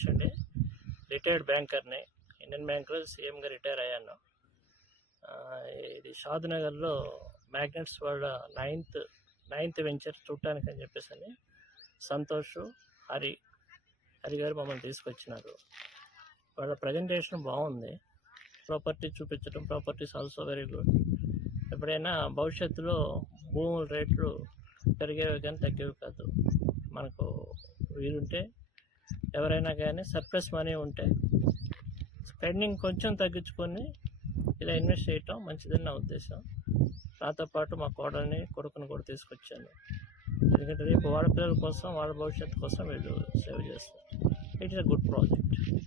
రమేష్ అండి. Retired బ్యాంకర్ని. Indian బ్యాంక్లో సీఎంగా రిటైర్ అయ్యాను. ఇది షాద్నగర్లో మ్యాగ్నెట్స్ వాళ్ళ నైన్త్ వెంచర్ చూడటానికి అని చెప్పేసి అని సంతోష్ హరి గారు మమ్మల్ని తీసుకొచ్చినారు. వాళ్ళ ప్రజెంటేషన్ బాగుంది. ప్రాపర్టీ చూపించడం, ప్రాపర్టీస్ ఆల్సో వెరీ గుడ్. ఎప్పుడైనా భవిష్యత్తులో భూముల రేట్లు పెరిగేవి కానీ తగ్గేవి కాదు. మనకు వీలుంటే ఎవరైనా కానీ సర్ప్లస్ మనీ ఉంటే స్పెండింగ్ కొంచెం తగ్గించుకొని ఇలా ఇన్వెస్ట్ చేయటం మంచిదని నా ఉద్దేశం. నాతో పాటు మా కొడుకుని కూడా తీసుకొచ్చాను. ఎందుకంటే రేపు వాళ్ళ పిల్లల కోసం, వాళ్ళ భవిష్యత్తు కోసం వీళ్ళు సేవ్ చేస్తారు. It is a good project.